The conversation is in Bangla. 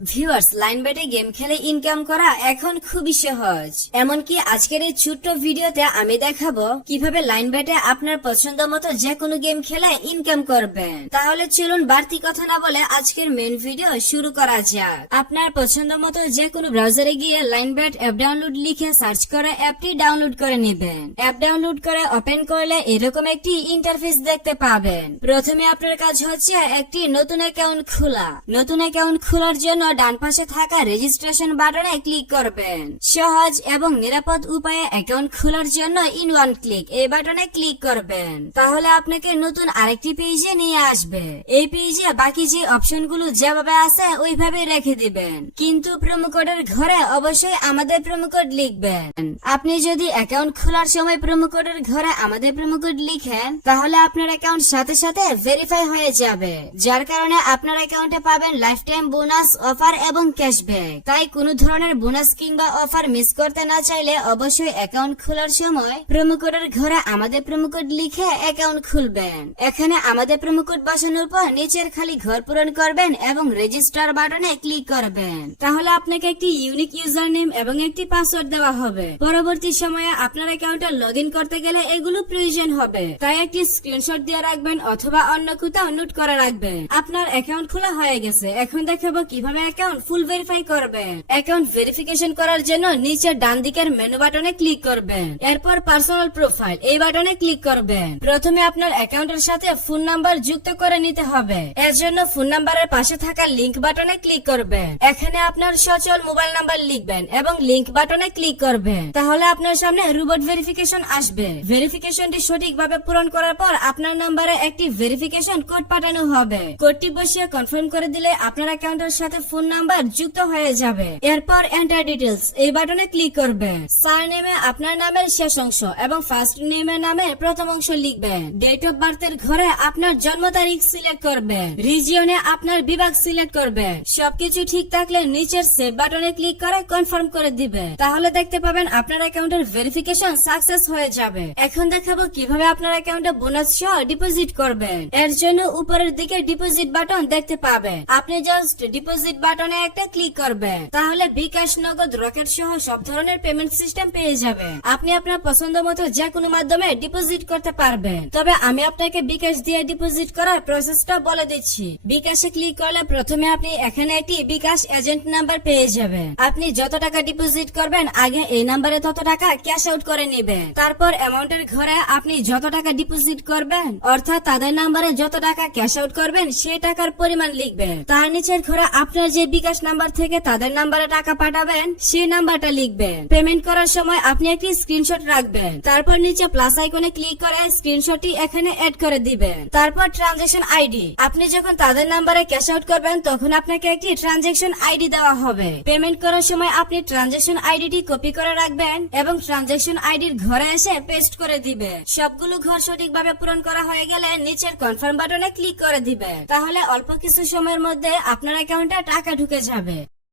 ভিউয়ার্স লাইন বেটে গেম খেলে ইনকাম করা এখন খুবই সহজ এমনকি আজকের এই ছোট্ট ভিডিওতে আমি দেখাবো কীভাবে লাইন বেটে আপনার পছন্দ মতো যে কোনো গেম খেলে ইনকাম করবেন তাহলে চলুন বাড়তি কথা না বলে আজকের মেন ভিডিও শুরু করা যাক আপনার পছন্দ মতো যে কোনো ব্রাউজারে গিয়ে লাইন বেট অ্যাপ ডাউনলোড লিখে সার্চ করে অ্যাপটি ডাউনলোড করে নেবেন অ্যাপ ডাউনলোড করে ওপেন করলে এরকম একটি ইন্টারফেস দেখতে পাবেন প্রথমে আপনার কাজ হচ্ছে একটি নতুন অ্যাকাউন্ট খোলা নতুন অ্যাকাউন্ট খোলার জন্য ডান পাশে থাকা রেজিস্ট্রেশন বাটনে ক্লিক করবেন। সহজ এবং নিরাপদ উপায়ে অ্যাকাউন্ট খোলার জন্য ইন ওয়ান ক্লিক এই বাটনে ক্লিক করবেন। তাহলে আপনাকে নতুন আরেকটি পেজে নিয়ে আসবে। এই পেজে বাকি যে অপশনগুলো যেভাবে আছে ওইভাবে রেখে দিবেন। কিন্তু প্রোমো কোডের ঘরে অবশ্যই আমাদের প্রোমো কোড লিখবেন। আপনি যদি অ্যাকাউন্ট খোলার সময় প্রোমো কোডের ঘরে আমাদের প্রোমো কোড লিখেন, তাহলে আপনার অ্যাকাউন্ট সাথে সাথে ভেরিফাই হয়ে যাবে। যার কারণে আপনার অ্যাকাউন্টে পাবেন লাইফ টাইম বোনাস অফার এবং ক্যাশব্যাক। তাই কোনো ধরনের বোনাস কিংবা অফার মিস করতে না চাইলে অবশ্যই অ্যাকাউন্ট খোলার সময় প্রোমো কোডের ঘরে আমাদের প্রোমো কোড লিখে অ্যাকাউন্ট খুলবেন। এখানে আমাদের প্রোমো কোড বসানোর পর নিচের খালি ঘর পূরণ করবেন এবং রেজিস্টার বাটনে ক্লিক করবেন। তাহলে আপনাকে একটি ইউনিক ইউজার নেম এবং একটি পাসওয়ার্ড দেওয়া হবে। পরবর্তী সময়ে আপনার অ্যাকাউন্টে লগ করতে গেলে এগুলো প্রয়োজন হবে। তাই একটি স্ক্রিনশট দিয়ে রাখবেন অথবা অন্য কোথাও নোট করে রাখবেন। আপনার অ্যাকাউন্ট খোলা হয়ে গেছে। এখন দেখাবো কীভাবে অ্যাকাউন্ট ফুল ভেরিফাই করবেন। অ্যাকাউন্ট ভেরিফিকেশন করার জন্য নিচের ডান দিকের মেনু বাটনে ক্লিক করবেন। এরপর পার্সোনাল প্রোফাইল এই বাটনে ক্লিক করবেন। প্রথমে আপনার অ্যাকাউন্টের সাথে ফোন নাম্বার যুক্ত করে নিতে হবে। এর জন্য ফোন নাম্বারের পাশে থাকা লিংক বাটনে ক্লিক করবেন। এখানে আপনার সচল মোবাইল নাম্বার লিখবেন এবং লিংক বাটনে ক্লিক করবেন। তাহলে আপনার সামনে রোবট ভেরিফিকেশন আসবে। ভেরিফিকেশনটি সঠিকভাবে পূরণ করার পর আপনার নাম্বারে একটি ভেরিফিকেশন কোড পাঠানো হবে। কোডটি বসিয়ে কনফার্ম করে দিলে আপনার অ্যাকাউন্টের সাথে ফোন নাম্বার যুক্ত হয়ে যাবে। এরপর এন্টার ডিটেলস এই বাটনে ক্লিক করবেন সার নেমে আপনার নামের শেষ অংশ এবং ফার্স্ট নেমের নামে প্রথম অংশ লিখবেন ডেট অফ বার্থের ঘরে আপনার জন্ম তারিখ সিলেক্ট করবেন রিজিয়নে আপনার বিভাগ সিলেক্ট করবেন সবকিছু ঠিক থাকলে নিচের সেভ বাটনে ক্লিক করে কনফার্ম করে দিবে। তাহলে দেখতে পাবেন আপনার অ্যাকাউন্টের ভেরিফিকেশন সাকসেস হয়ে যাবে। এখন দেখাবো কীভাবে আপনার অ্যাকাউন্টে বোনাস সহ ডিপোজিট করবেন। এর জন্য উপরের দিকে ডিপোজিট বাটন দেখতে পাবেন আপনি জাস্ট ডিপোজিট বাটনে একটা ক্লিক করবেন তাহলে বিকাশ নগদ রকেট সহ সব ধরনের পেমেন্ট সিস্টেম পেয়ে যাবে। আপনি আপনার পছন্দ মতো যে কোনো মাধ্যমে ডিপোজিট করতে পারবেন। তবে আমি আপনাকে বিকাশ দিয়ে ডিপোজিট করার প্রসেসটা বলে দিচ্ছি। বিকাশে ক্লিক করলে প্রথমে আপনি এখানে একটি বিকাশ এজেন্ট নাম্বার পেয়ে যাবেন। আপনি যত টাকা ডিপোজিট করবেন, আগে এই নাম্বারে তত টাকা ক্যাশ আউট করে নেবেন। তারপর অ্যামাউন্টের ঘরে আপনি যত টাকা ডিপোজিট করবেন, অর্থাৎ তাদের নাম্বারে যত টাকা ক্যাশ আউট করবেন, সেই টাকার পরিমাণ লিখবেন। তার নিচের ঘরে আপনার যে বিকাশ নাম্বার থেকে তাদের নাম্বারে টাকা পাঠাবেন, সেই নাম্বারটা লিখবেন। পেমেন্ট করার সময় আপনি একটি স্ক্রিনশট রাখবেন। তারপর নিচে প্লাস আইকনে ক্লিক করে স্ক্রিনশটটি এখানে এড করে দিবেন। তারপর ট্রানজেকশন আইডি আপনি যখন তাদের নাম্বারে ক্যাশ আউট করবেন, তখন আপনাকে একটি ট্রানজেকশন আইডি দেওয়া হবে। পেমেন্ট করার সময় আপনি ট্রানজেকশন আইডিটি কপি করে রাখবেন এবং ট্রানজেকশন আইডির ঘরে এসে পেস্ট করে দিবে সবগুলো ঘর সঠিকভাবে পূরণ করা হয়ে গেলে নিচের কনফার্ম বাটনে ক্লিক করে দিবে তাহলে অল্প কিছু সময়ের মধ্যে আপনার অ্যাকাউন্টে টাকা ঢুকে যাবে।